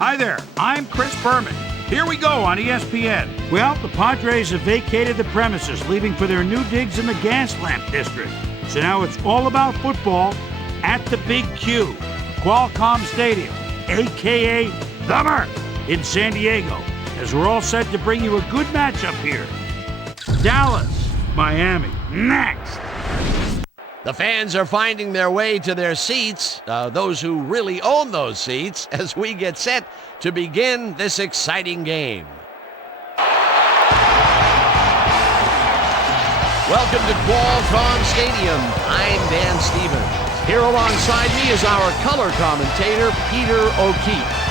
Hi there, I'm Chris Berman. Here we go on ESPN. Well, the Padres have vacated the premises, leaving for their new digs in the Gaslamp District. So now it's all about football at the Big Q, Qualcomm Stadium, a.k.a. The Murph, in San Diego, as we're all set to bring you a good matchup here. Dallas, Miami, next. The fans are finding their way to their seats, those who really own those seats, as we get set to begin this exciting game. Welcome to Qualcomm Stadium. I'm Dan Stevens. Here alongside me is our color commentator, Peter O'Keefe.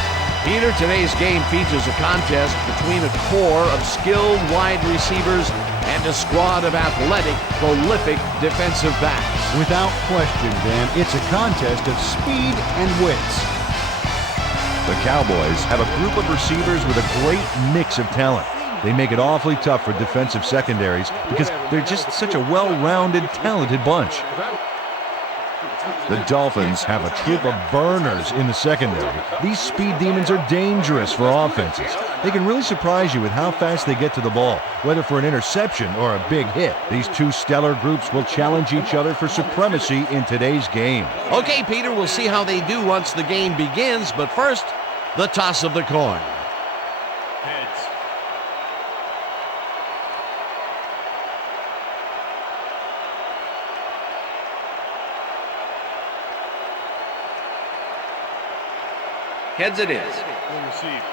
Peter, today's game features a contest between a core of skilled wide receivers and a squad of athletic, prolific defensive backs. Without question, Dan, it's a contest of speed and wits. The Cowboys have a group of receivers with a great mix of talent. They make it awfully tough for defensive secondaries because they're just such a well-rounded, talented bunch. The Dolphins have a troop of burners in the secondary. These speed demons are dangerous for offenses. They can really surprise you with how fast they get to the ball, whether for an interception or a big hit. These two stellar groups will challenge each other for supremacy in today's game. Okay, Peter, we'll see how they do once the game begins, but first, the toss of the coin. Heads. Heads it is. We'll receive.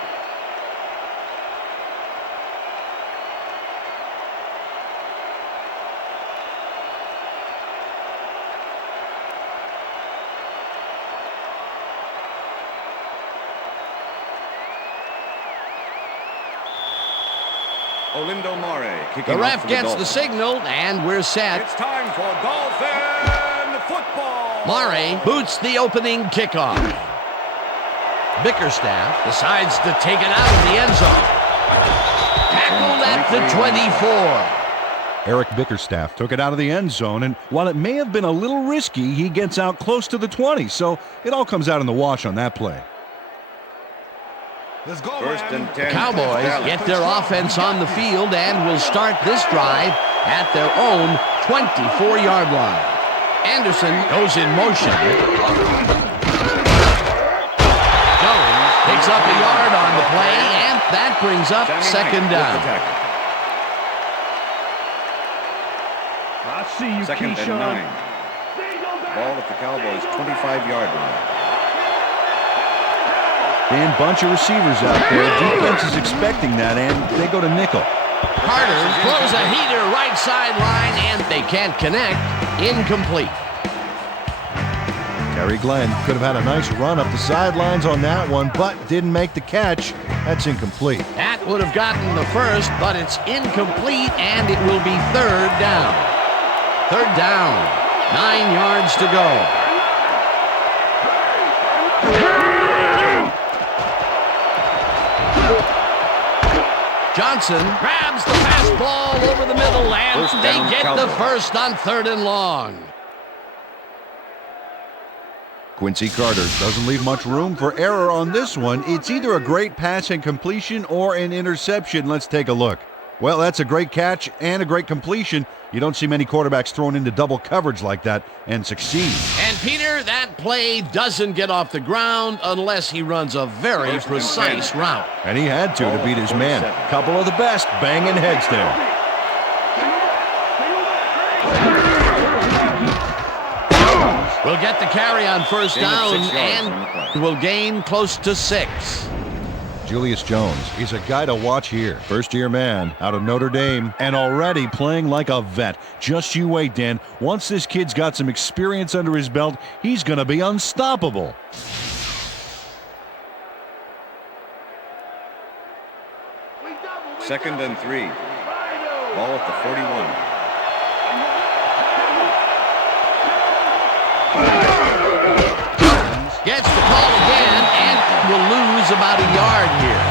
Olindo Mare kicking The off ref for gets the Dolphins. signal, and we're set. It's time for Dolphin football. Mare boots the opening kickoff. Bickerstaff decides to take it out of the end zone. Tackled at the 24. Eric Bickerstaff took it out of the end zone, and while it may have been a little risky, he gets out close to the 20, so it all comes out in the wash on that play. Let's go, First and 10. Cowboys get their offense on the field and will start this drive at their own 24-yard line. Anderson goes in motion. Jones picks up a yard on the play, and that brings up second down. I see you, Second and 9. Ball at the Cowboys' 25-yard line. Dan, bunch of receivers out there. Defense is expecting that, and they go to nickel. Carter throws a heater right sideline, and they can't connect. Incomplete. Terry Glenn could have had a nice run up the sidelines on that one, but didn't make the catch. That's incomplete. That would have gotten the first, but it's incomplete, and it will be third down. Third down. 9 yards to go. Johnson grabs the pass ball over the middle, and they get the first on 3rd and long. Quincy Carter doesn't leave much room for error on this one. It's either a great pass and completion or an interception. Let's take a look. Well, that's a great catch and a great completion. You don't see many quarterbacks thrown into double coverage like that and succeed. And Peter, that play doesn't get off the ground unless he runs a very precise route. And he had to beat his man. Couple of the best banging heads there. Will get the carry on first down and will gain close to 6. Julius Jones is a guy to watch here. First-year man out of Notre Dame and already playing like a vet. Just you wait, Dan. Once this kid's got some experience under his belt, he's going to be unstoppable. Second and 3. Ball at the 41. Gets the call again and will lose about a yard here.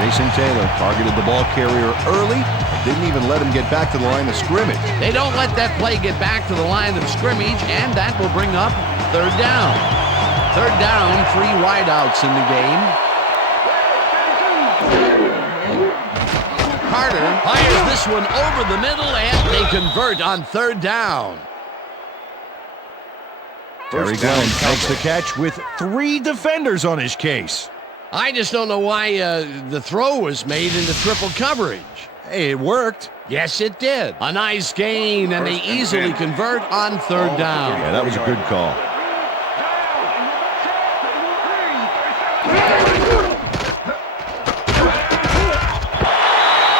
Mason Taylor targeted the ball carrier early, didn't even let him get back to the line of scrimmage. They don't let that play get back to the line of scrimmage, and that will bring up third down. Third down, 3 wideouts in the game. Carter fires this one over the middle, and they convert on third down. Terry Glenn makes the catch with 3 defenders on his case. I just don't know why the throw was made into triple coverage. Hey, it worked. Yes, it did. A nice gain, and they easily convert on third down. Yeah, that was a good call.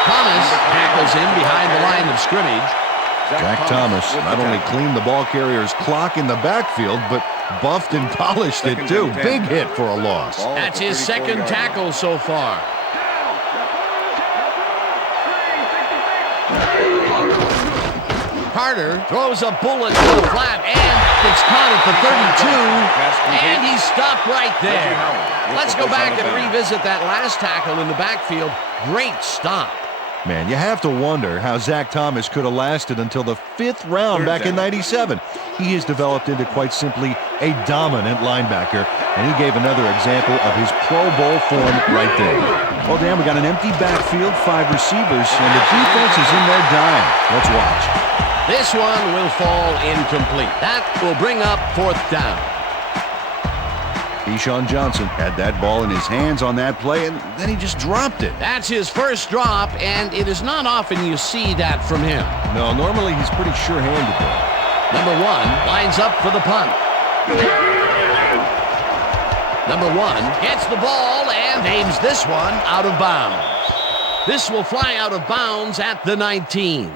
Thomas tackles him behind the line of scrimmage. Zach Thomas not only cleaned the ball carrier's clock in the backfield, but buffed and polished it too. Big hit for a loss. That's his second tackle so far. Carter throws a bullet to the flat, and it's caught at the 32, and he's stopped right there. Let's go back and revisit that last tackle in the backfield. Great stop. Man, you have to wonder how Zach Thomas could have lasted until the 5th round back in '97. He has developed into quite simply a dominant linebacker, and he gave another example of his Pro Bowl form right there. Well, Dan, we got an empty backfield, 5 receivers, and the defense is in there dying. Let's watch. This one will fall incomplete. That will bring up 4th down. Keyshawn Johnson had that ball in his hands on that play, and then he just dropped it. That's his first drop, and it is not often you see that from him. No, normally he's pretty sure-handed there. Number 1 lines up for the punt. Number 1 gets the ball and aims this one out of bounds. This will fly out of bounds at the 19.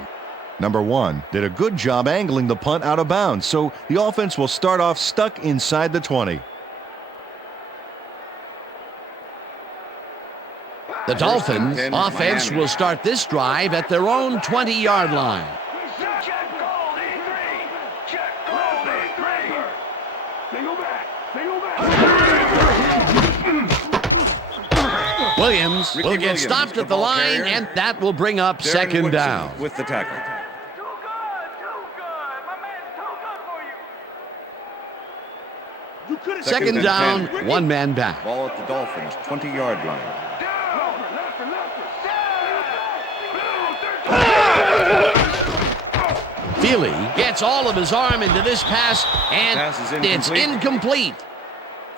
Number 1 did a good job angling the punt out of bounds, so the offense will start off stuck inside the 20. The Dolphins offense will start this drive at their own 20-yard line. Williams will get stopped at the line, and that will bring up 2nd down. With the tackle. Second down, 1 man back. Ball at the Dolphins, 20-yard line. Feely gets all of his arm into this pass, and it's incomplete.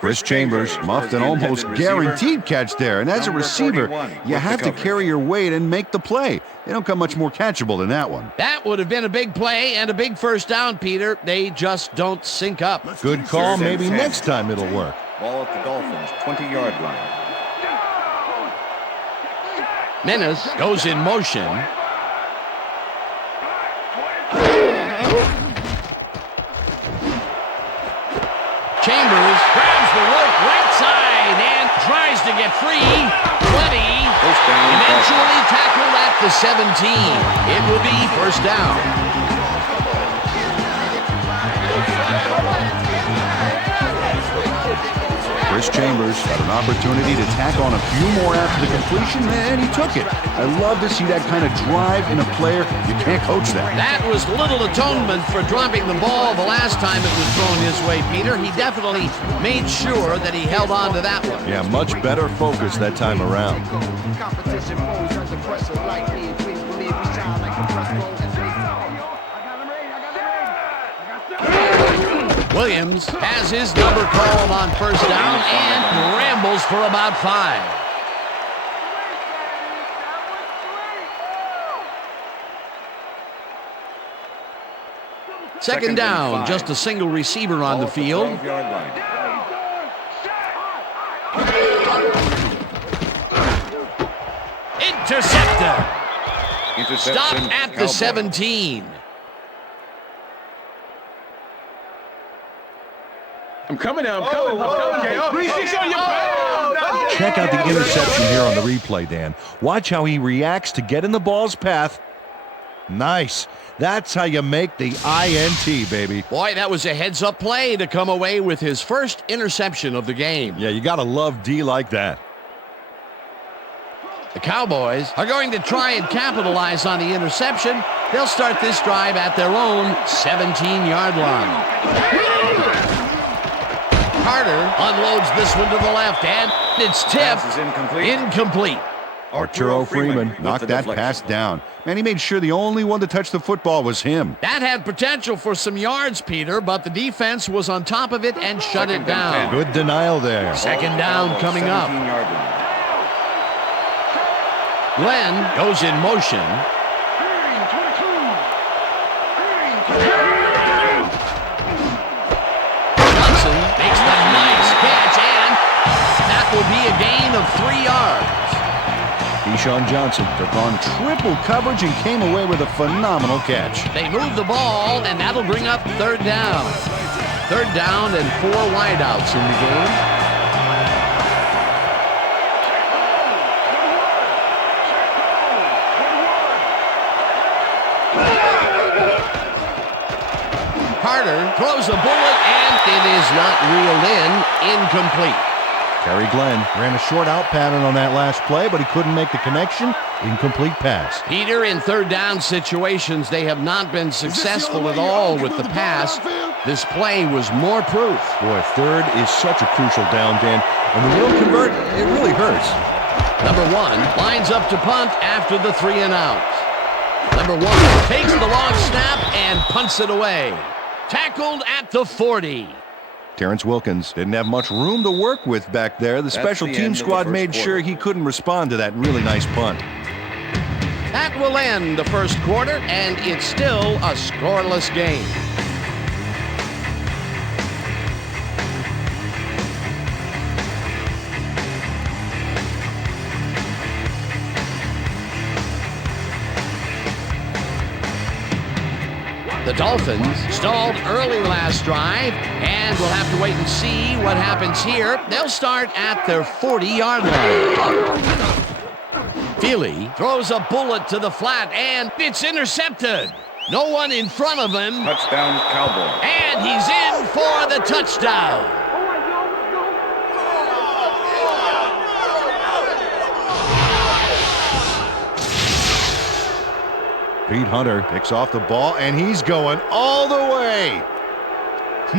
Chris Chambers muffed an almost guaranteed catch there, and as a receiver, you have to carry your weight and make the play. They don't come much more catchable than that one. That would have been a big play and a big first down, Peter. They just don't sync up. Good call. Maybe next time it'll work. Ball at the Dolphins, 20-yard line. Menace goes in motion. Chambers grabs the rope right side and tries to get free. 20. Eventually tackled at the 17. It will be 1st down. Chris Chambers had an opportunity to tack on a few more after the completion, and he took it. I love to see that kind of drive in a player. You can't coach that. That was little atonement for dropping the ball the last time it was thrown his way, Peter. He definitely made sure that he held on to that one. Yeah, much better focus that time around. Williams has his number called on 1st down and rambles for about 5. Second down, just a single receiver on the field. Interceptor. Stopped at the 17. I'm coming now. I'm coming. Check out the interception here on the replay, Dan. Watch how he reacts to get in the ball's path. Nice. That's how you make the INT, baby. Boy, that was a heads-up play to come away with his first interception of the game. Yeah, you got to love D like that. The Cowboys are going to try and capitalize on the interception. They'll start this drive at their own 17-yard line. Carter unloads this one to the left, and it's tipped. Pass is incomplete. Incomplete. Arturo Freeman knocked that pass down. Man, he made sure the only one to touch the football was him. That had potential for some yards, Peter, but the defense was on top of it and shut it down. Good denial there. Second down coming up. Glenn goes in motion. Johnson makes the nice catch, and that will be a gain of 3 yards. Deshaun Johnson took on triple coverage and came away with a phenomenal catch. They move the ball, and that'll bring up third down. Third down and 4 wideouts in the game. Carter throws a bullet, and it is not reeled in. Incomplete. Terry Glenn ran a short out pattern on that last play, but he couldn't make the connection. Incomplete pass. Peter, in third down situations, they have not been successful at all with the pass. This play was more proof. Boy, third is such a crucial down, Dan. And when you don't convert, it really hurts. Number 1 lines up to punt after the 3 and out. Number 1 takes the long snap and punts it away. Tackled at the 40. Terrence Wilkins didn't have much room to work with back there. The special team squad made sure he couldn't respond to that really nice punt. That will end the first quarter, and it's still a scoreless game. The Dolphins stalled early last drive, and we'll have to wait and see what happens here. They'll start at their 40-yard line. Feely throws a bullet to the flat, and it's intercepted. No one in front of him. Touchdown, Cowboys. And he's in for the touchdown. Pete Hunter picks off the ball, and he's going all the way.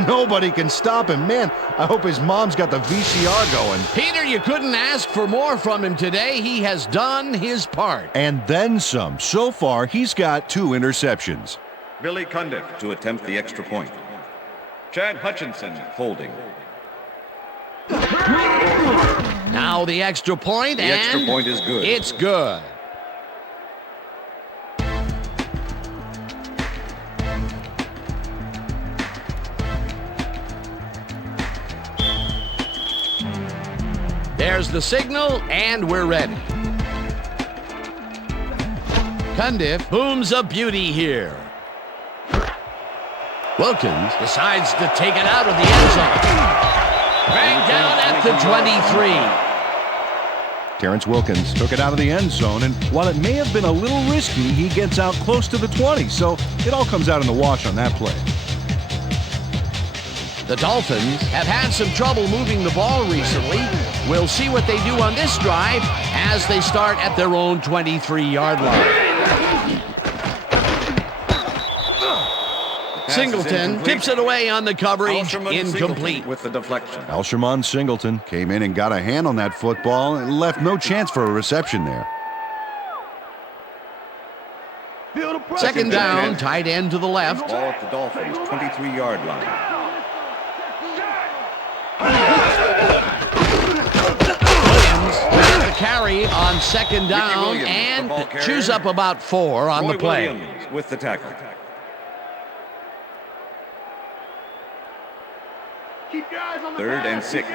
Nobody can stop him. Man, I hope his mom's got the VCR going. Peter, you couldn't ask for more from him today. He has done his part. And then some. So far, he's got 2 interceptions. Billy Cundiff to attempt the extra point. Chad Hutchinson holding. Now the extra point, The and extra point is good. It's good. There's the signal, and we're ready. Cundiff booms a beauty here. Wilkins decides to take it out of the end zone. Bang down at the 23. Terrence Wilkins took it out of the end zone, and while it may have been a little risky, he gets out close to the 20, so it all comes out in the wash on that play. The Dolphins have had some trouble moving the ball recently. We'll see what they do on this drive as they start at their own 23-yard line. Singleton tips it away on the coverage. Incomplete. With the deflection. Alshirman Singleton came in and got a hand on that football and left no chance for a reception there. Second down, tight end to the left. Ball at the Dolphins' 23-yard line. Williams will get the carry on second down Williams, and the ball carrier. chews up about 4 on Roy the play. Williams with the tackle. Third and 6.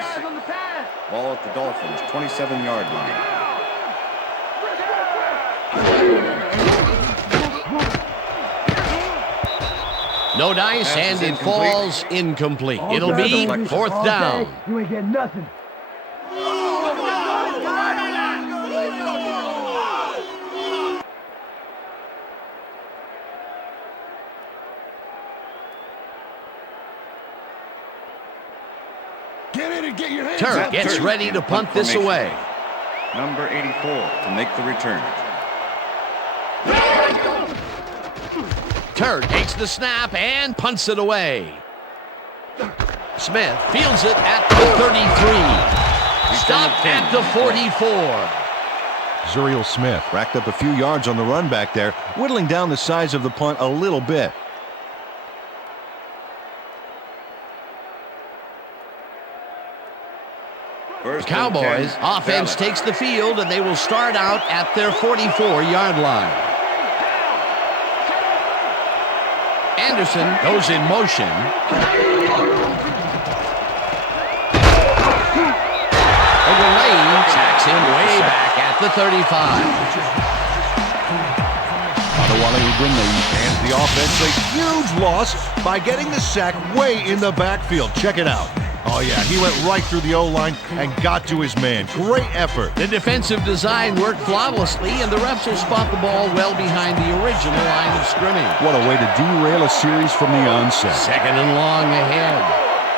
Ball at the Dolphins' 27-yard line. No dice, Pass is and it incomplete. falls incomplete. It'll be fourth down. You ain't getting nothing. Turk gets ready to punt this away. Number 84 to make the return. Turk takes the snap and punts it away. Smith fields it at the 33. Stopped at the 44. Zuriel Smith racked up a few yards on the run back there, whittling down the size of the punt a little bit. The Cowboys offense takes the field, and they will start out at their 44-yard line. Anderson goes in motion. Overlane sacks him way back at the 35. And the offense a huge loss by getting the sack way in the backfield. Check it out. Oh, yeah, he went right through the O-line and got to his man. Great effort. The defensive design worked flawlessly, and the refs will spot the ball well behind the original line of scrimmage. What a way to derail a series from the onset. Second and long ahead.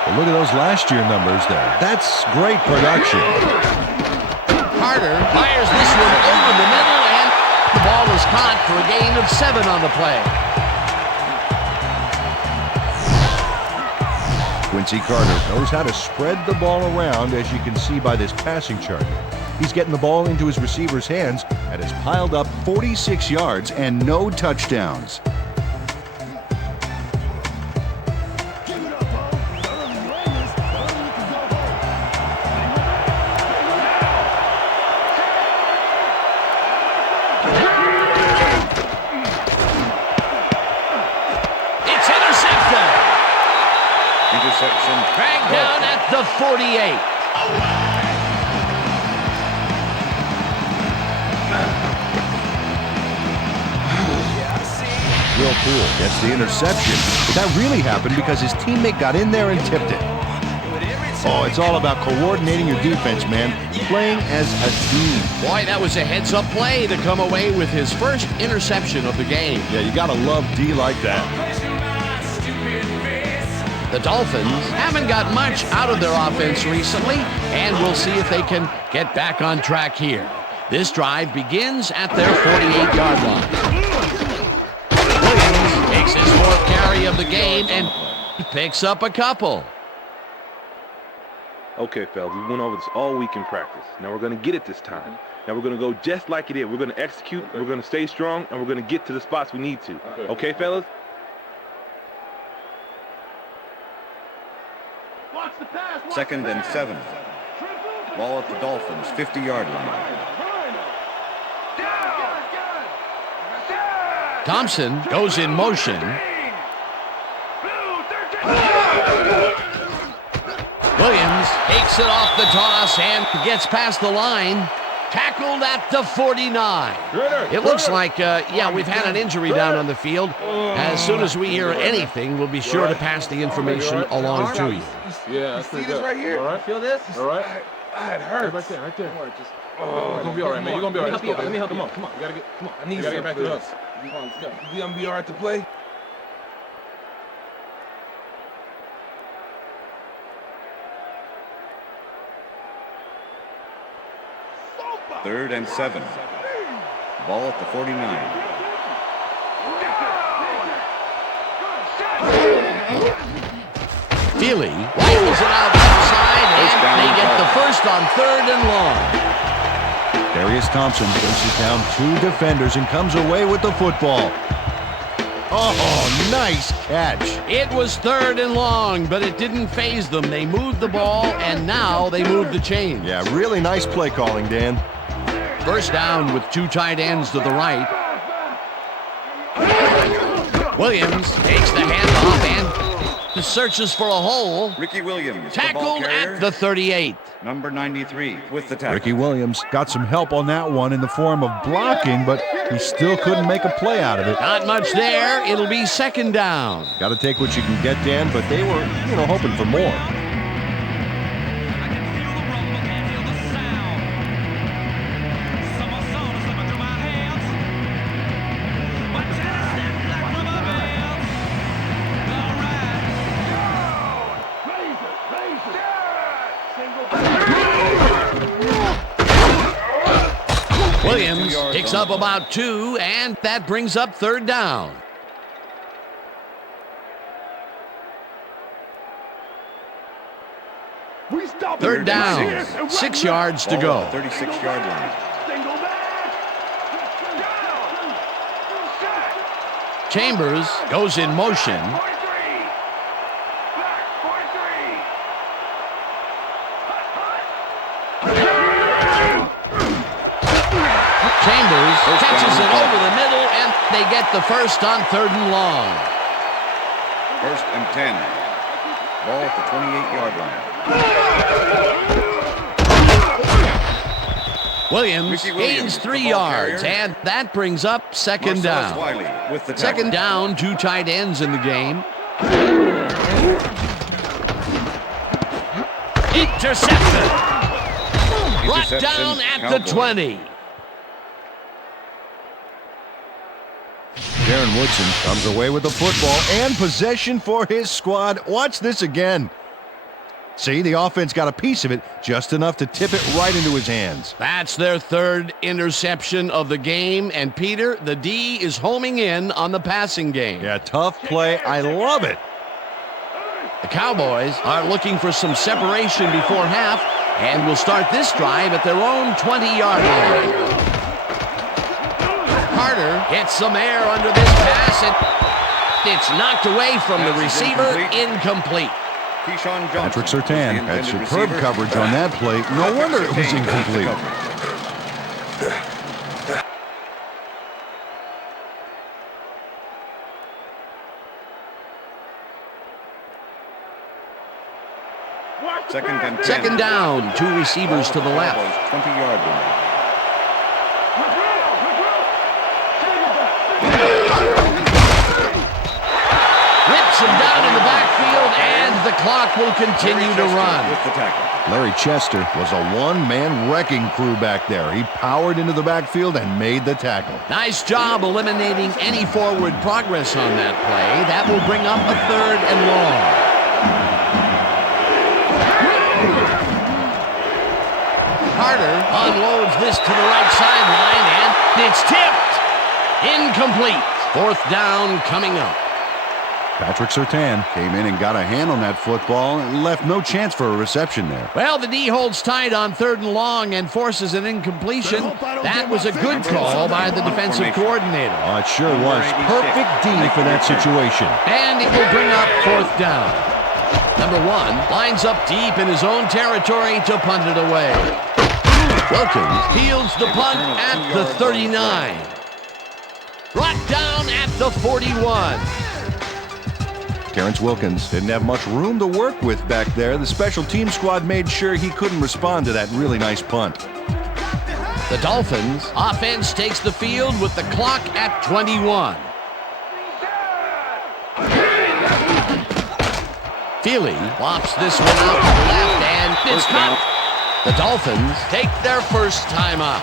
Well, look at those last year numbers there. That's great production. Carter fires this one over the middle, and the ball is caught for a gain of 7 on the play. Quincy Carter knows how to spread the ball around, as you can see by this passing chart. He's getting the ball into his receiver's hands and has piled up 46 yards and no touchdowns. Dragged down at the 48. Will Poole gets the interception, but that really happened because his teammate got in there and tipped it. Oh, it's all about coordinating your defense, man. Playing as a team. Boy, that was a heads-up play to come away with his first interception of the game. Yeah, you gotta love D like that. The Dolphins haven't got much out of their offense recently, and we'll see if they can get back on track here. This drive begins at their 48-yard line. Williams takes his 4th carry of the game and picks up a couple. Okay, fellas, we went over this all week in practice. Now we're going to get it this time. Now we're going to go just like it is. We're going to execute, we're going to stay strong, and we're going to get to the spots we need to. Okay, fellas? Second and 7. Ball at the Dolphins, 50-yard line. Thompson goes in motion. Williams takes it off the toss and gets past the line. Tackled at the 49. It looks like, we've had an injury down on the field. As soon as we hear anything, we'll be sure to pass the information along to you. Yeah, that's pretty good. Right here. All right. Feel this? All right. It hurts. Right there. You're gonna be all right, man. You're gonna be all right. Let's go, Let me help you. Come on. You gotta get. Come on. I need you gotta get back to us. Come on, let's go. You gonna be all right to play? Third and 7. Ball at the 49. Feely rifles it out outside, and they get the first on 3rd and long. Darius Thompson faces down 2 defenders and comes away with the football. Oh, nice catch. It was 3rd and long, but it didn't faze them. They moved the ball, and now they move the chains. Yeah, really nice play calling, Dan. First down with 2 tight ends to the right. Williams takes the handoff and searches for a hole. Ricky Williams, Tackled the ball carrier, at the 38. number 93, with the tackle. Ricky Williams got some help on that one in the form of blocking, but he still couldn't make a play out of it. Not much there. It'll be 2nd down. Got to take what you can get, Dan, but they were, hoping for more. Williams picks up about 2, and that brings up 3rd down. Third down, 6 yards to go. 36-yard line. Chambers goes in motion. Chambers catches it over the middle, and they get the first on 3rd and long. 1st and 10. Ball at the 28-yard line. Williams gains 3 yards, and that brings up 2nd down. With the 2nd down, 2 tight ends in the game. Intercepted. Brought down at the 20. Darren Woodson comes away with the football and possession for his squad. Watch this again. See, the offense got a piece of it, just enough to tip it right into his hands. That's their 3rd interception of the game, and Peter, the D is homing in on the passing game. Yeah, tough play. I love it. The Cowboys are looking for some separation before half and will start this drive at their own 20-yard line. Carter gets some air under this pass, and it's knocked away from the receiver, incomplete. Patrick Surtain had superb coverage on that play. No wonder it was incomplete. Second down, 2 receivers to the left. 20-yard line. Rips him down in the backfield, and the clock will continue to run. Larry Chester was a one-man wrecking crew back there. He powered into the backfield and made the tackle. Nice job eliminating any forward progress on that play. That will bring up a 3rd and long. Carter unloads this to the right sideline, and it's tipped. Incomplete. 4th down coming up. Patrick Surtain came in and got a hand on that football and left no chance for a reception there. Well, the D holds tight on 3rd and long and forces an incompletion. That was a good call by the defensive coordinator. Oh, it sure was. Perfect D for that situation. And it will bring up 4th down. Number 1 lines up deep in his own territory to punt it away. Wilkins fields the punt at the 39. Brought down at the 41. Terrence Wilkins didn't have much room to work with back there. The special team squad made sure he couldn't respond to that really nice punt. The Dolphins offense takes the field with the clock at 21. Feely flops this one out to the left, and it's caught. The Dolphins take their first timeout.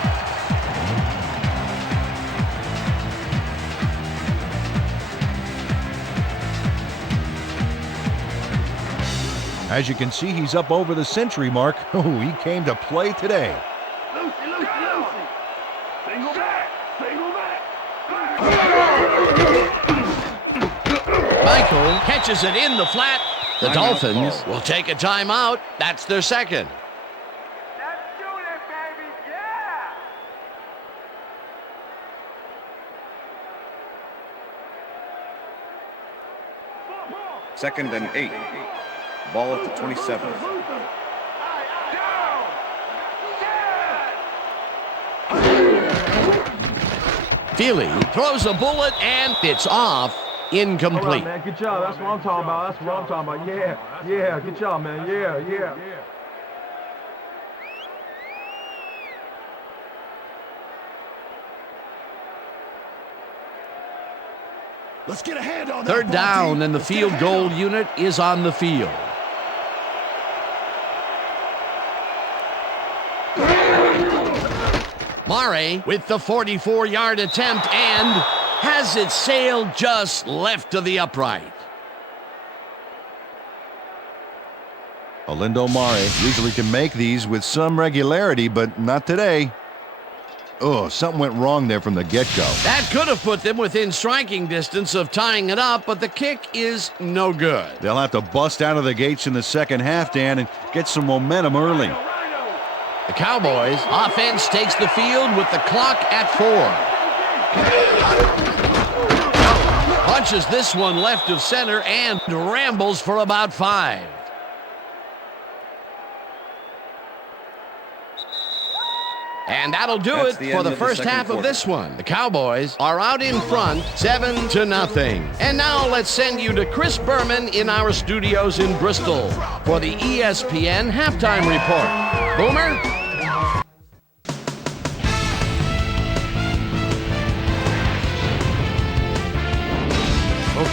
As you can see, he's up over the century mark. Oh, he came to play today. Lucy. Single back. Michael catches it in the flat. The Dolphins will take a timeout. That's their 2nd. Let's do it, baby. Yeah. 2nd and 8. Ball at the 27. Feely throws a bullet, and it's off. Incomplete. All right, man. Good job. That's what I'm talking about. Yeah. Good job, man. Yeah. Let's get a hand on that. 3rd down, and the field goal unit is on the field. Mare with the 44-yard attempt, and has it sailed just left of the upright. Olindo Mare usually can make these with some regularity, but not today. Oh, something went wrong there from the get-go. That could have put them within striking distance of tying it up, but the kick is no good. They'll have to bust out of the gates in the second half, Dan, and get some momentum early. The Cowboys offense takes the field with the clock at 4. launches this one left of center and rambles for about 5. And that'll do That's it the for end the of the first second half of quarter. this one. The Cowboys are out in front, 7-0. And now let's send you to Chris Berman in our studios in Bristol for the ESPN halftime report. Boomer?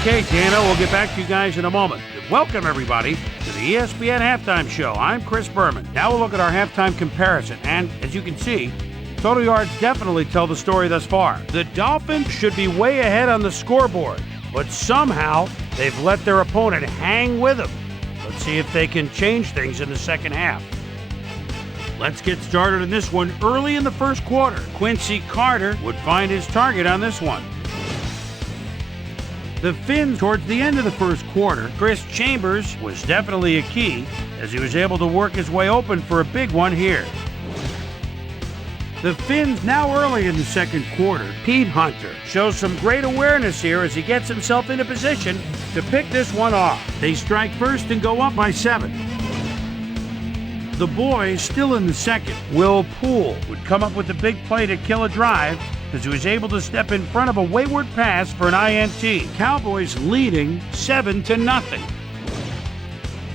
Okay, Dano, we'll get back to you guys in a moment. Welcome, everybody, to the ESPN Halftime Show. I'm Chris Berman. Now we'll look at our halftime comparison, and as you can see, total yards definitely tell the story thus far. The Dolphins should be way ahead on the scoreboard, but somehow they've let their opponent hang with them. Let's see if they can change things in the second half. Let's get started in this one early in the first quarter. Quincy Carter would find his target on this one. The Fins towards the end of the first quarter, Chris Chambers was definitely a key as he was able to work his way open for a big one here. The Fins now early in the second quarter, Pete Hunter shows some great awareness here as he gets himself in a position to pick this one off. They strike first and go up by 7. The boys still in the second. Will Poole would come up with the big play to kill a drive as he was able to step in front of a wayward pass for an INT. Cowboys leading 7-0.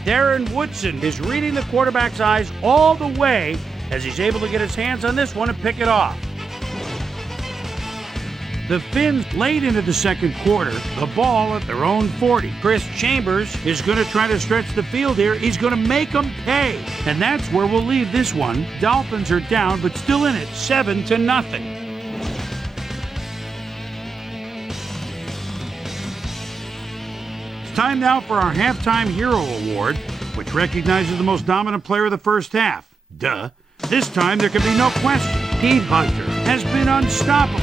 Darren Woodson is reading the quarterback's eyes all the way as he's able to get his hands on this one and pick it off. The Fins late into the second quarter, the ball at their own 40. Chris Chambers is going to try to stretch the field here. He's going to make them pay. And that's where we'll leave this one. Dolphins are down, but still in it, 7-0. It's time now for our Halftime Hero Award, which recognizes the most dominant player of the first half. Duh. This time there can be no question. Pete Hunter has been unstoppable.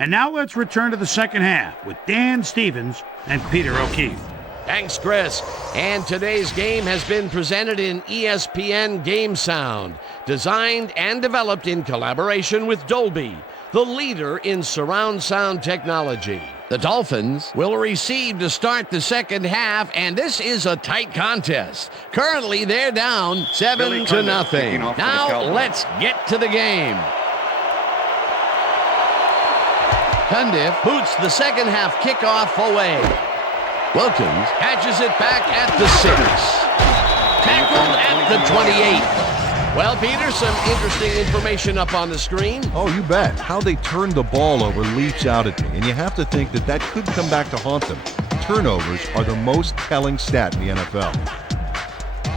And now let's return to the second half with Dan Stevens and Peter O'Keefe. Thanks, Chris. And today's game has been presented in ESPN Game Sound, designed and developed in collaboration with Dolby, the leader in surround sound technology. The Dolphins will receive to start the second half, and this is a tight contest. Currently, they're down 7-0. Now, let's get to the game. Cundiff boots the second half kickoff away. Wilkins catches it back at the 6. Tackled at the 28. Well, Peter, some interesting information up on the screen. Oh, you bet. How they turned the ball over leaps out at me, and you have to think that that could come back to haunt them. Turnovers are the most telling stat in the NFL.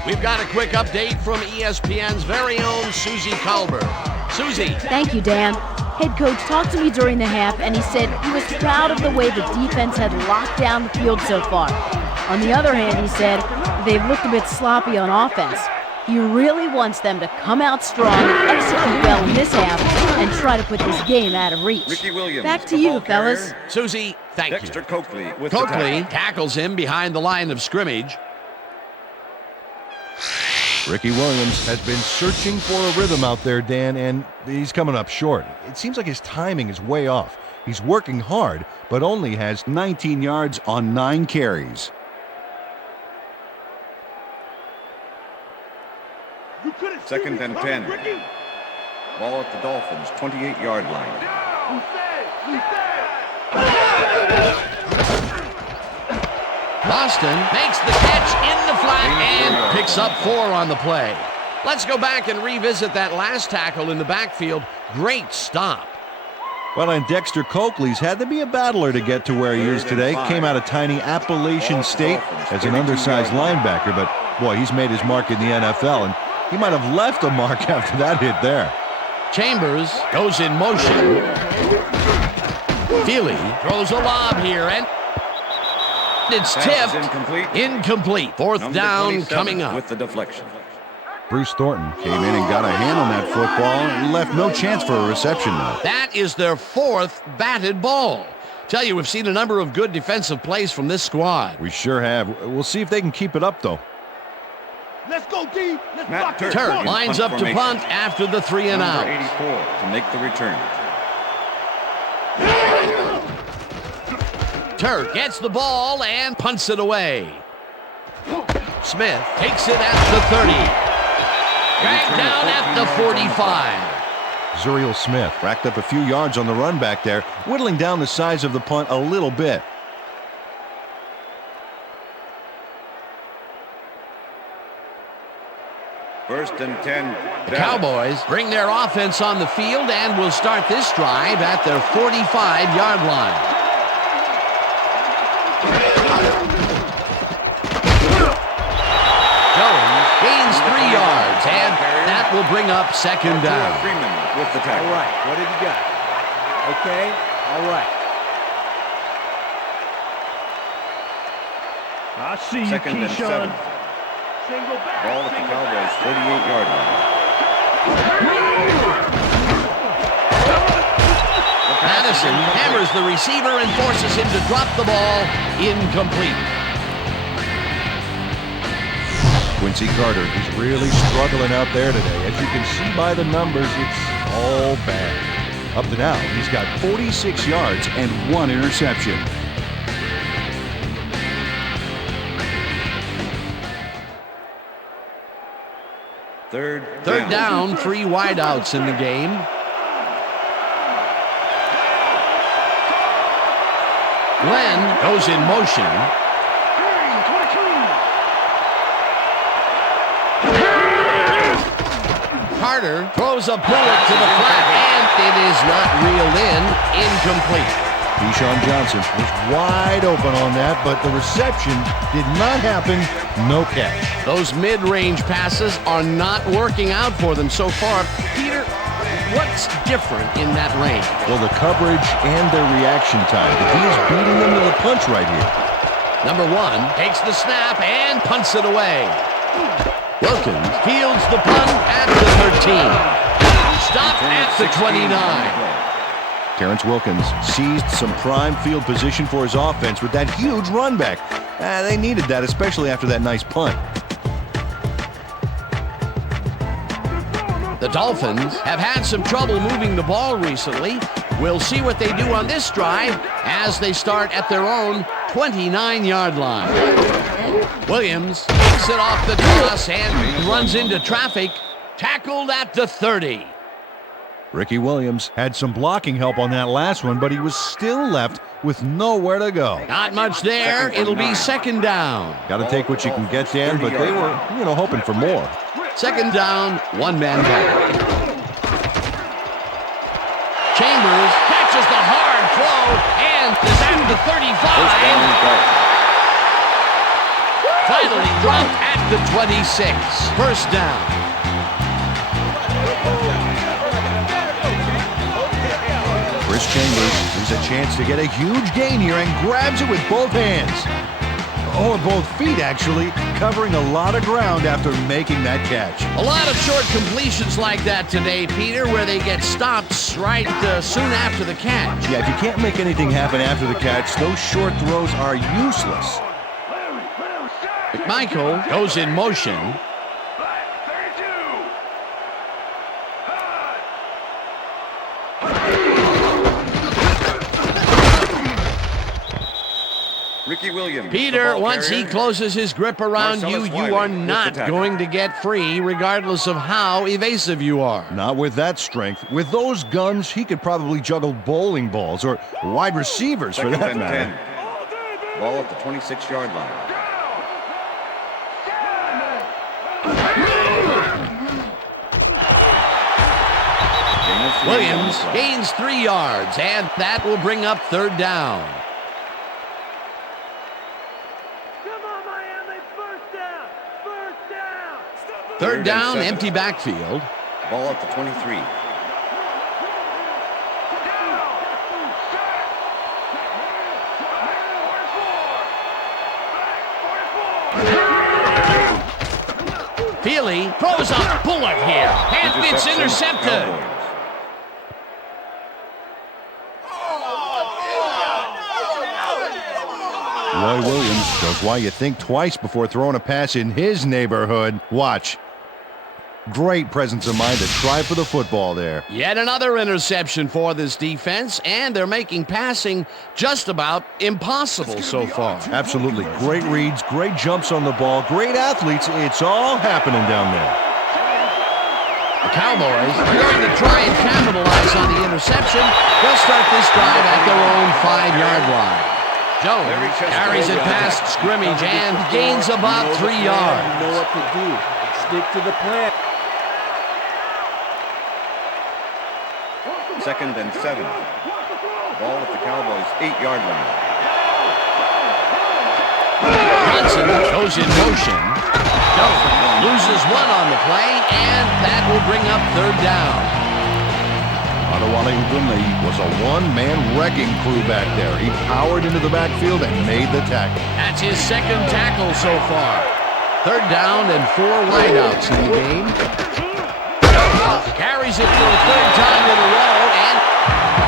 We've got a quick update from ESPN's very own Susie Colbert. Susie. Thank you, Dan. Head coach talked to me during the half, and he said he was proud of the way the defense had locked down the field so far. On the other hand, he said they've looked a bit sloppy on offense. He really wants them to come out strong and execute well in this half and try to put this game out of reach. Ricky Williams, Back to you, fellas. Susie, thank Dexter you. Coakley with Coakley tackles him behind the line of scrimmage. Ricky Williams has been searching for a rhythm out there, Dan, and he's coming up short. It seems like his timing is way off. He's working hard, but only has 19 yards on 9 carries. Second and 10. Ball at the Dolphins' 28-yard line. Boston makes the catch in the flat and picks up 4 on the play. Let's go back and revisit that last tackle in the backfield. Great stop. Well, and Dexter Coakley's had to be a battler to get to where he is today. Came out of tiny Appalachian State as an undersized linebacker, but boy, he's made his mark in the NFL, and he might have left a mark after that hit there. Chambers goes in motion. Feely throws a lob here, and it's tipped. Incomplete. Fourth down coming up. With the deflection. Bruce Thornton came in and got a hand on that football and left no chance for a reception now. That is their 4th batted ball. Tell you, we've seen a number of good defensive plays from this squad. We sure have. We'll see if they can keep it up, though. Let's go, D. Let's rock it. Turk lines up to punt after the 3 and out. Number 84 to make the return. Turk gets the ball and punts it away. Smith takes it at the 30. Dragged down at the 45. Zuriel Smith racked up a few yards on the run back there, whittling down the size of the punt a little bit. First and 10. The Cowboys bring their offense on the field and will start this drive at their 45-yard line. Jones gains 3 yards, and that will bring up second down. Freeman with the tackle. All right, what have you got? Okay, all right. I see you, Second and 7. Ball at the Cowboys' 48-yard line. Madison hammers the receiver and forces him to drop the ball. Incomplete. Quincy Carter is really struggling out there today. As you can see by the numbers, it's all bad. Up to now, he's got 46 yards and 1 interception. Third down, 3 wideouts in the game. Glenn goes in motion. Carter throws a bullet to the flat, and it is not reeled in. Incomplete. Keyshawn Johnson was wide open on that, but the reception did not happen. No catch. Those mid-range passes are not working out for them so far. Peter, what's different in that range? Well, the coverage and their reaction time. The D is beating them to the punch right here. Number 1 takes the snap and punts it away. Wilkins fields the punt at the 13. Stopped at the 29. Terrence Wilkins seized some prime field position for his offense with that huge run back. They needed that, especially after that nice punt. The Dolphins have had some trouble moving the ball recently. We'll see what they do on this drive as they start at their own 29-yard line. Williams picks it off the toss and runs into traffic. Tackled at the 30. Ricky Williams had some blocking help on that last one, but he was still left with nowhere to go. Not much there. It'll be second down. Got to take what you can get, Dan, but they were, hoping for more. Second down, 1-man back. Chambers catches the hard throw and is at the 35. Finally dropped at the 26. First down. Chris Chambers has a chance to get a huge gain here and grabs it with both hands. Or both feet, actually, covering a lot of ground after making that catch. A lot of short completions like that today, Peter, where they get stopped right soon after the catch. Yeah, if you can't make anything happen after the catch, those short throws are useless. McMichael goes in motion. Ricky Williams. Peter, once he closes his grip around you, you are not going to get free, regardless of how evasive you are. Not with that strength. With those guns, he could probably juggle bowling balls or wide receivers for that matter. 10. Ball at the 26-yard line. Williams gains 3 yards, and that will bring up third down. Third down, empty backfield. Ball at the 23. Feely throws a bullet here, and it's intercepted. Roy Williams shows why you think twice before throwing a pass in his neighborhood. Watch. Great presence of mind to try for the football there. Yet another interception for this defense, and they're making passing just about impossible so far. Absolutely. Great reads, great jumps on the ball, great athletes. It's all happening down there. The Cowboys are going to try and capitalize on the interception. They'll start this drive at their own 5-yard line. Jones carries it past scrimmage and gains about 3 yards. You know what to do. Stick to the plan. 2nd and 7. Ball at the Cowboys' 8-yard line. Johnson goes in motion. Jones loses one on the play, and that will bring up 3rd down. Adewale Ugunle was a one-man wrecking crew back there. He powered into the backfield and made the tackle. That's his 2nd tackle so far. 3rd down and 4 wideouts in the game. Jones carries it for a 3rd time in a row and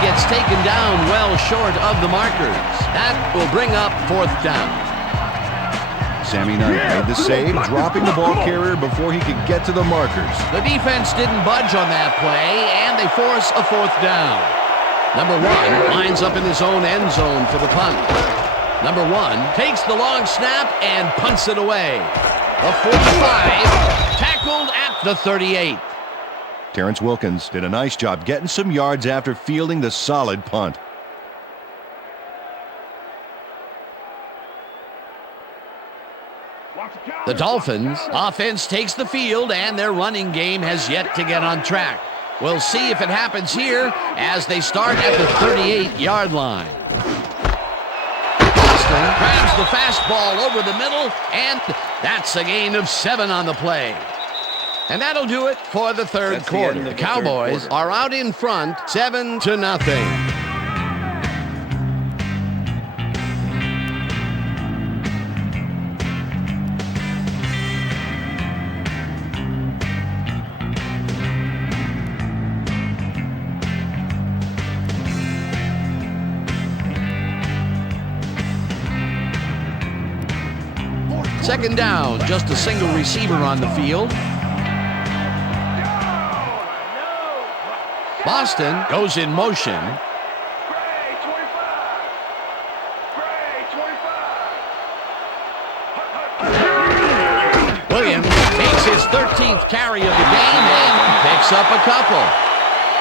gets taken down well short of the markers. That will bring up 4th down. Sammy Knight made the save, dropping the ball carrier before he could get to the markers. The defense didn't budge on that play, and they force a 4th down. Number 1 lines up in his own end zone for the punt. Number 1 takes the long snap and punts it away. The 45 tackled at the 38. Terrence Wilkins did a nice job getting some yards after fielding the solid punt. The Dolphins offense takes the field, and their running game has yet to get on track. We'll see if it happens here as they start at the 38-yard line. Boston grabs the fastball over the middle, and that's a gain of 7 on the play. And that'll do it for the 3rd quarter. The Cowboys are out in front 7-0. Second down, just a single receiver on the field. Boston goes in motion. Williams takes his 13th carry of the game and picks up a couple.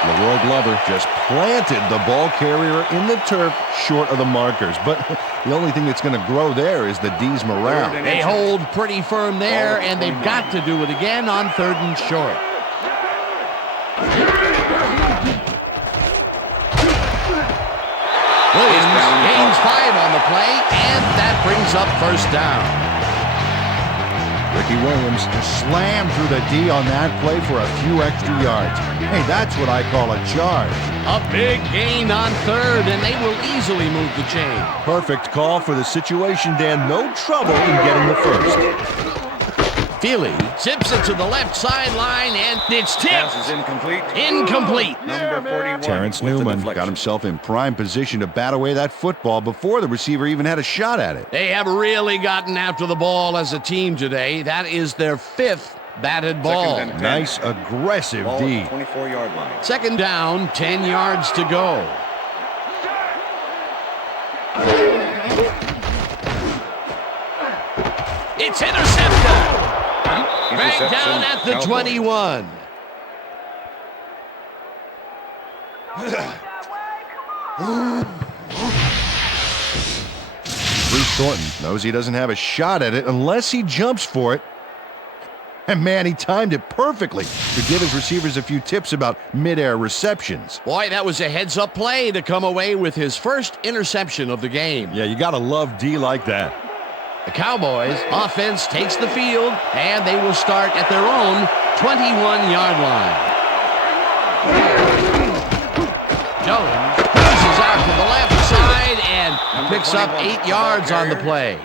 Leroy Glover just planted the ball carrier in the turf short of the markers. But the only thing that's going to grow there is the D's morale. They hold pretty firm there, and they've got to do it again on 3rd and short. Williams gains 5 on the play, and that brings up 1st down. Ricky Williams just slammed through the D on that play for a few extra yards. Hey, that's what I call a charge. A big gain on 3rd, and they will easily move the chain. Perfect call for the situation, Dan. No trouble in getting the 1st. Feely zips it to the left sideline, and it's tipped. Pass is incomplete. Incomplete. Number 41. Terrence Newman got himself in prime position to bat away that football before the receiver even had a shot at it. They have really gotten after the ball as a team today. That is their 5th batted ball. Nice, aggressive Ball D. at the 24-yard line. 2nd down, 10 yards to go. It's intercepted. Dragged down at the 21. Bruce Thornton knows he doesn't have a shot at it unless he jumps for it. And man, he timed it perfectly to give his receivers a few tips about mid-air receptions. Boy, that was a heads-up play to come away with his 1st interception of the game. Yeah, you gotta love D like that. The Cowboys offense takes the field, and they will start at their own 21-yard line. Jones pushes out to the left side and picks up 8 yards on the play.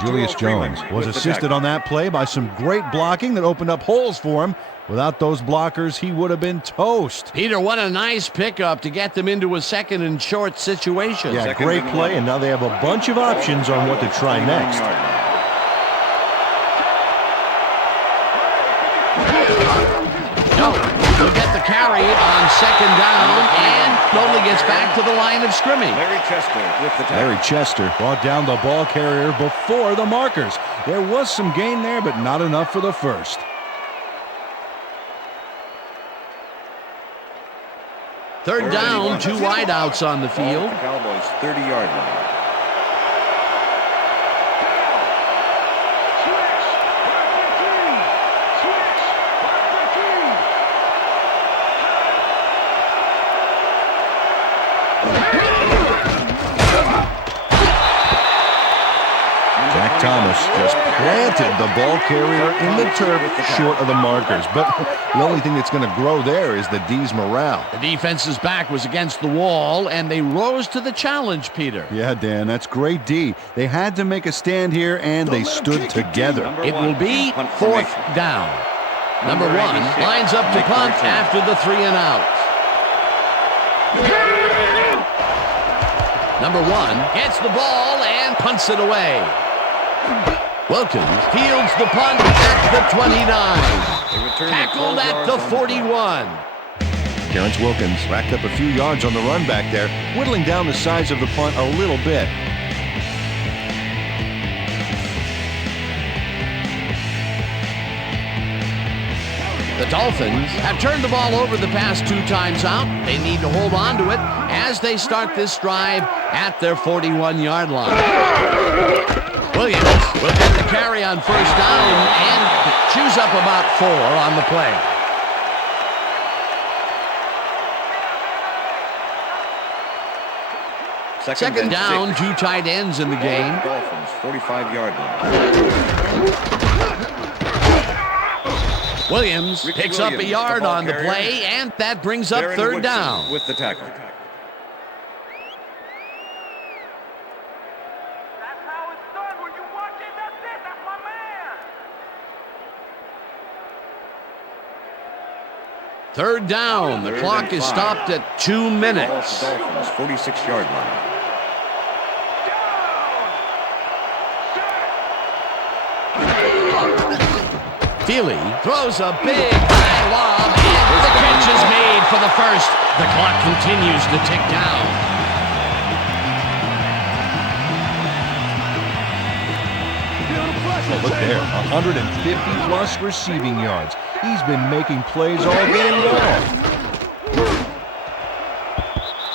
Julius Jones was assisted on that play by some great blocking that opened up holes for him. Without those blockers, he would have been toast. Peter, what a nice pickup to get them into a 2nd and short situation. Yeah, great play, and now they have a bunch of options on what to try next. carry on second down and only gets back to the line of scrimmage. Larry Chester with the tackle. Larry Chester brought down the ball carrier before the markers. There was some gain there, but not enough for the first. Third down, 2 wideouts on the field. The Cowboys 30-yard line. Jack Thomas just planted the ball carrier in the turf short of the markers. But the only thing that's going to grow there is the D's morale. The defense's back was against the wall, and they rose to the challenge, Peter. Yeah, Dan, that's great D. They had to make a stand here, and they stood together. It will be fourth down. Number 1 lines up to punt after the 3 and out. Number 1 gets the ball and punts it away. Wilkins fields the punt at the 29. Tackled at the 41. Terrence Wilkins racked up a few yards on the run back there, whittling down the size of the punt a little bit. The Dolphins have turned the ball over the past 2 times out. They need to hold on to it as they start this drive at their 41-yard line. Williams will get the carry on first down and chews up about 4 on the play. Second down, 2 tight ends in the game. Dolphins 45-yard line. Williams picks up a yard on the play, and that brings up third down. With the tackle. That's how it's done. When you watch it, that's it. That's my man. Third down. The clock is stopped at 2 minutes. Dolphins 46-yard line. Feely throws a big high lob, and the catch is made for the first. The clock continues to tick down. Well, look there, 150-plus receiving yards. He's been making plays all game long.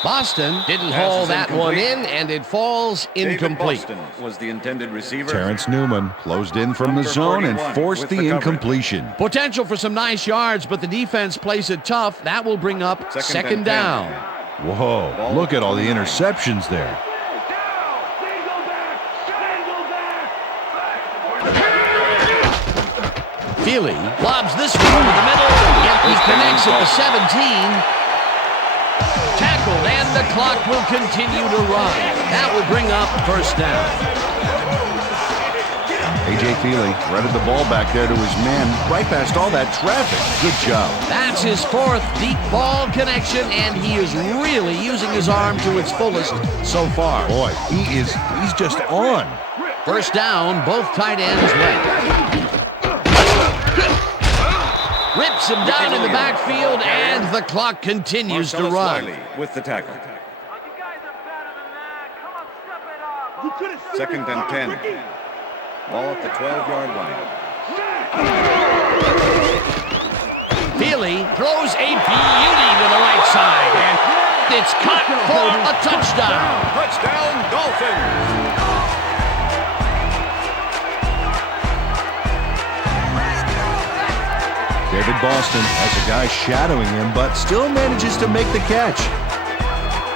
Boston didn't haul that one in, and it falls incomplete. David Boston was the intended receiver. Terrence Newman closed in from the zone and forced the incompletion. Potential for some nice yards, but the defense plays it tough. That will bring up second down. Whoa, look at all the interceptions there. Feely lobs this one over the middle. Yep, he connects at the 17. Tackled, and the clock will continue to run. That will bring up first down. A.J. Feely threaded the ball back there to his man right past all that traffic. Good job. That's his 4th deep ball connection, and he is really using his arm to its fullest so far. Boy, he's just on. First down, both tight ends left. Rips him down in the backfield, and the clock continues to run. With the tackle. You guys are better than that. Come on, step it up. Second and 10. Ball at the 12-yard line. Feely throws a beauty to the right side, and it's caught for a touchdown. Touchdown, Dolphins! David Boston has a guy shadowing him, but still manages to make the catch.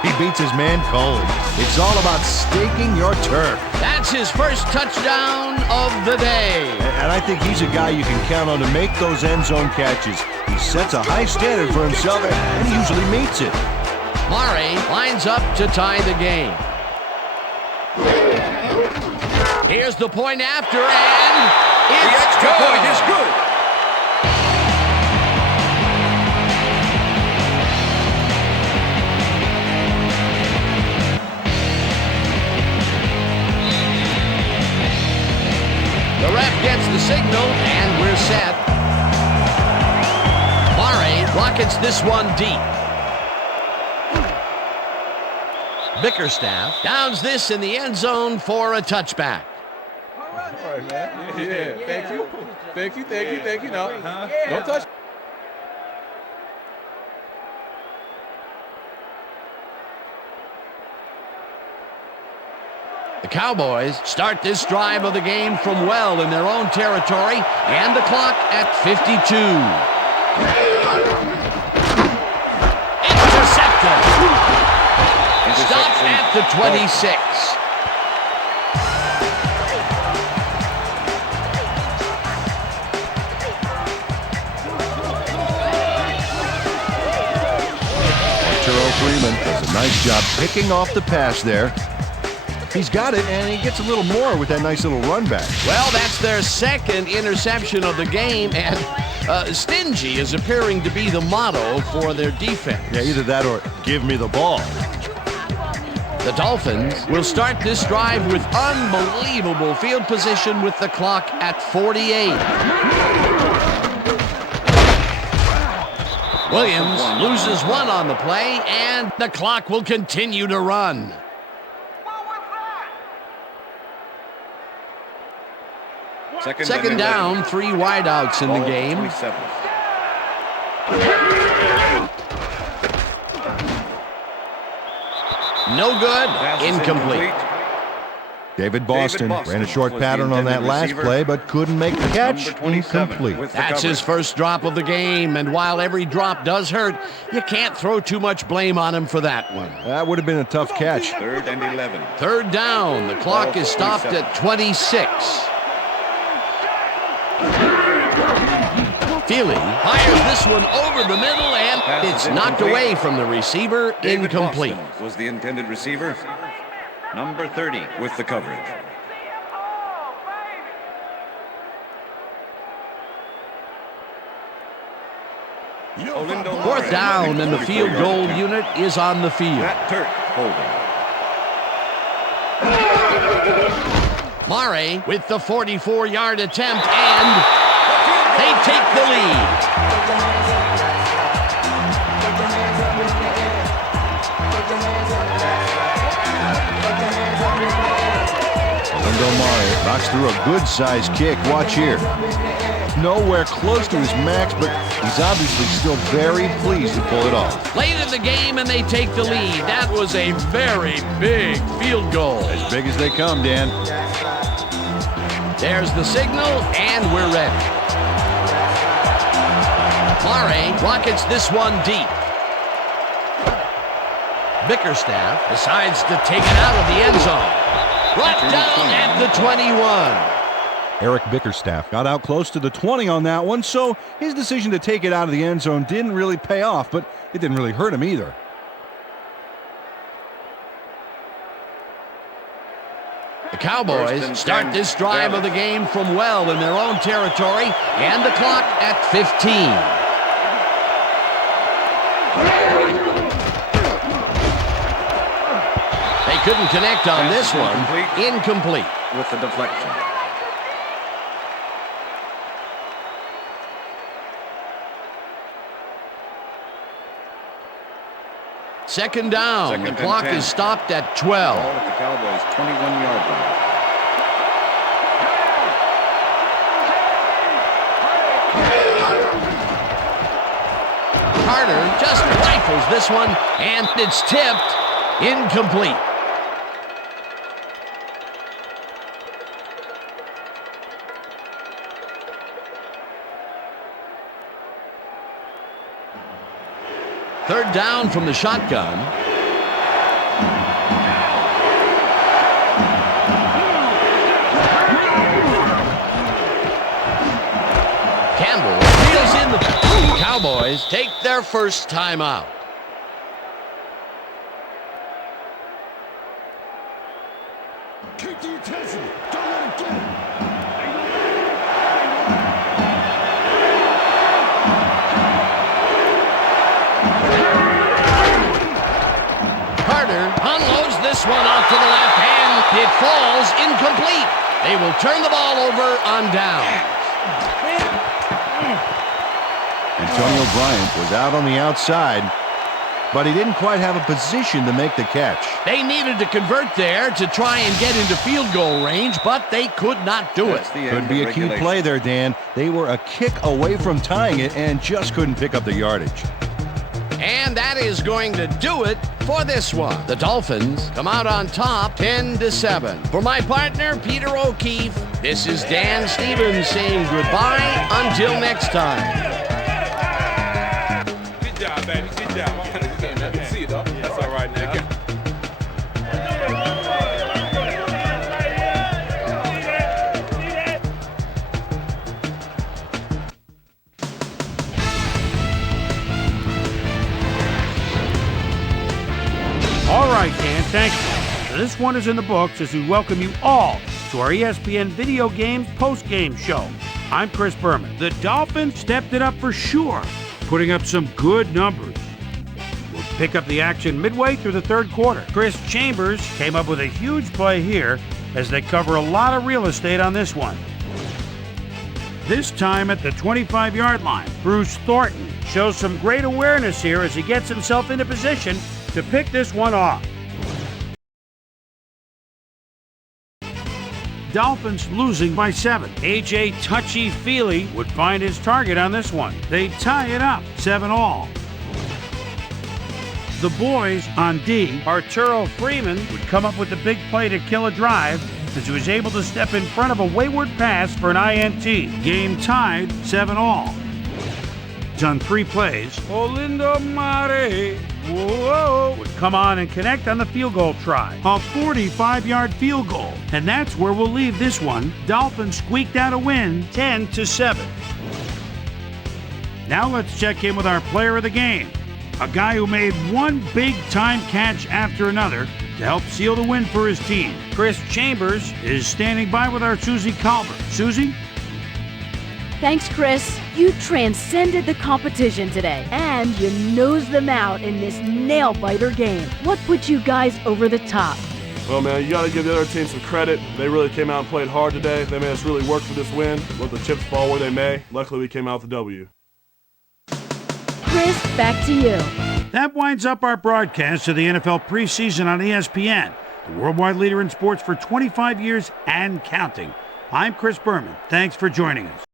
He beats his man Coley. It's all about staking your turf. That's his first touchdown of the day. And I think he's a guy you can count on to make those end zone catches. He sets a high standard for himself, and he usually meets it. Murray lines up to tie the game. Here's the point after, and it's the extra point is good. The ref gets the signal, and we're set. Murray blocking rockets this one deep. Bickerstaff downs this in the end zone for a touchback. All right, man. Yeah, thank you. Thank you, thank you, thank you. No, don't touch. The Cowboys start this drive of the game from well in their own territory, and the clock at 52. Intercepted. Stopped at the 26. Terrell Freeman does a nice job picking off the pass there. He's got it, and he gets a little more with that nice little run back. Well, that's their second interception of the game, and stingy is appearing to be the motto for their defense. Yeah, either that or give me the ball. The Dolphins will start this drive with unbelievable field position with the clock at 48. Williams loses one on the play, and the clock will continue to run. Second down, 3 wideouts in the game. 27. No good, incomplete. David Boston ran a short pattern on that last play, but couldn't make the catch. Incomplete. That's his first drop of the game, and while every drop does hurt, you can't throw too much blame on him for that one. That would have been a tough catch. 3rd and 11. Third down, the clock is stopped at 26. Feely fires this one over the middle, and it's knocked away from the receiver. Incomplete. Boston was the intended receiver. Number 30 with the coverage. Fourth down, and the field goal unit is on the field. Matt Turk holding. Murray with the 44-yard attempt, and they take the lead. Murray knocks through a good-sized kick. Watch here. Nowhere close to his max, but he's obviously still very pleased to pull it off. Late in the game, and they take the lead. That was a very big field goal. As big as they come, Dan. There's the signal, and we're ready. Murray rockets this one deep. Bickerstaff decides to take it out of the end zone. Brought down at the 21. Eric Bickerstaff got out close to the 20 on that one, so his decision to take it out of the end zone didn't really pay off, but it didn't really hurt him either. The Cowboys start this drive of the game from well in their own territory, and the clock at 15. They couldn't connect on this one. Incomplete. With the deflection. Second down. The clock is stopped at 12. Ball at the Cowboys' 21-yard line. Carter just rifles this one, and it's tipped. Incomplete. Third down from the shotgun. Campbell reels in the Cowboys take their first timeout. Keep the attention. Don't let it get. Carter unloads this one off to the left, and it falls incomplete. They will turn the ball over on down. Antonio Bryant was out on the outside, but he didn't quite have a position to make the catch. They needed to convert there to try and get into field goal range, but they could not do it. Could be a key play there, Dan. They were a kick away from tying it and just couldn't pick up the yardage. And that is going to do it for this one. The Dolphins come out on top 10-7. For my partner, Peter O'Keefe, this is Dan Stevens saying goodbye until next time. Good job, baby. Good job. I can see it, though. That's all right now. All right, Dan, thank you. So this one is in the books as we welcome you all to our ESPN Video Games post-game show. I'm Chris Berman. The Dolphins stepped it up for sure, putting up some good numbers. We'll pick up the action midway through the third quarter. Chris Chambers came up with a huge play here as they cover a lot of real estate on this one. This time at the 25-yard line, Bruce Thornton shows some great awareness here as he gets himself into position to pick this one off. Dolphins losing by 7. A.J. Touchy-Feely would find his target on this one. They tie it up, 7-all. The boys on D, Arturo Freeman would come up with the big play to kill a drive as he was able to step in front of a wayward pass for an INT. Game tied, 7-all. On 3 plays, Olindo Mare would come on and connect on the field goal try. A 45-yard field goal. And that's where we'll leave this one. Dolphins squeaked out a win, 10-7. Now let's check in with our player of the game. A guy who made one big-time catch after another to help seal the win for his team. Chris Chambers is standing by with our Susie Calvert. Susie? Thanks, Chris. You transcended the competition today, and you nosed them out in this nail-biter game. What put you guys over the top? Well, man, you got to give the other team some credit. They really came out and played hard today. They made us really work for this win. Let the chips fall where they may. Luckily, we came out with the W. Chris, back to you. That winds up our broadcast of the NFL preseason on ESPN, the worldwide leader in sports for 25 years and counting. I'm Chris Berman. Thanks for joining us.